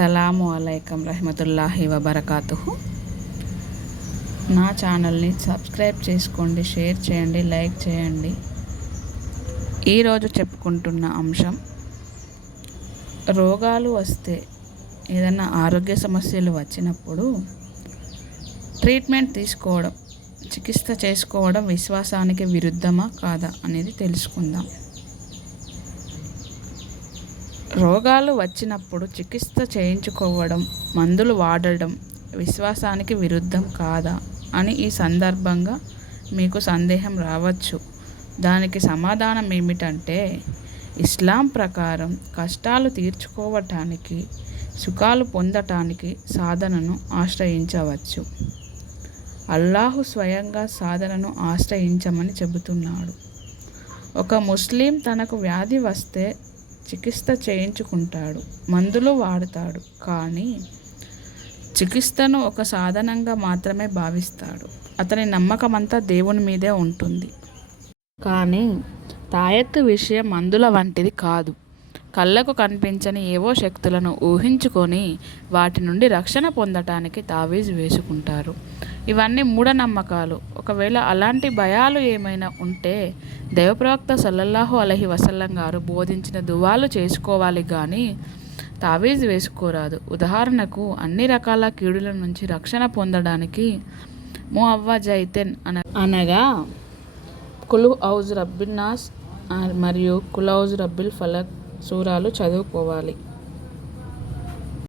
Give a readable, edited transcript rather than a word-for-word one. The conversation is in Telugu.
అస్సలాము అలైకం రహమతుల్లాహి వబర్కాతుహు. నా ఛానల్ని సబ్స్క్రైబ్ చేసుకోండి, షేర్ చేయండి, లైక్ చేయండి. ఈరోజు చెప్పుకుంటున్న అంశం, రోగాలు వస్తే, ఏదైనా ఆరోగ్య సమస్యలు వచ్చినప్పుడు ట్రీట్మెంట్ తీసుకోవడం, చికిత్స చేసుకోవడం విశ్వాసానికి విరుద్ధమా కాదా అనేది తెలుసుకుందాం. రోగాలు వచ్చినప్పుడు చికిత్స చేయించుకోవడం, మందులు వాడడం విశ్వాసానికి విరుద్ధం కాదా అని ఈ సందర్భంగా మీకు సందేహం రావచ్చు. దానికి సమాధానం ఏమిటంటే, ఇస్లాం ప్రకారం కష్టాలు తీర్చుకోవటానికి, సుఖాలు పొందటానికి సాధనను ఆశ్రయించవచ్చు. అల్లాహు స్వయంగా సాధనను ఆశ్రయించమని చెబుతున్నాడు. ఒక ముస్లిం తనకు వ్యాధి వస్తే చికిత్స చేయించుకుంటాడు, మందులు వాడతాడు, కానీ చికిత్సను ఒక సాధనంగా మాత్రమే భావిస్తాడు. అతని నమ్మకమంతా దేవుని మీదే ఉంటుంది. కానీ తాయెత్తు విషయం మందుల వంటిది కాదు. కళ్ళకు కనిపించని ఏవో శక్తులను ఊహించుకొని వాటి నుండి రక్షణ పొందటానికి తావీజు వేసుకుంటారు. ఇవన్నీ మూఢనమ్మకాలు. ఒకవేళ అలాంటి భయాలు ఏమైనా ఉంటే దైవప్రవక్త సల్లల్లాహు అలైహి వసల్లం గారు బోధించిన దువాలు చేసుకోవాలి, కానీ తావీజు వేసుకోరాదు. ఉదాహరణకు, అన్ని రకాల కీడుల నుంచి రక్షణ పొందడానికి ముఅవ్వజైతెన్ అనగా కుల్ ఔజు రబ్బిన్ నాస్ మరియు కుల్ ఔజు రబ్బిల్ ఫలక్ సూరాలు చదువుకోవాలి.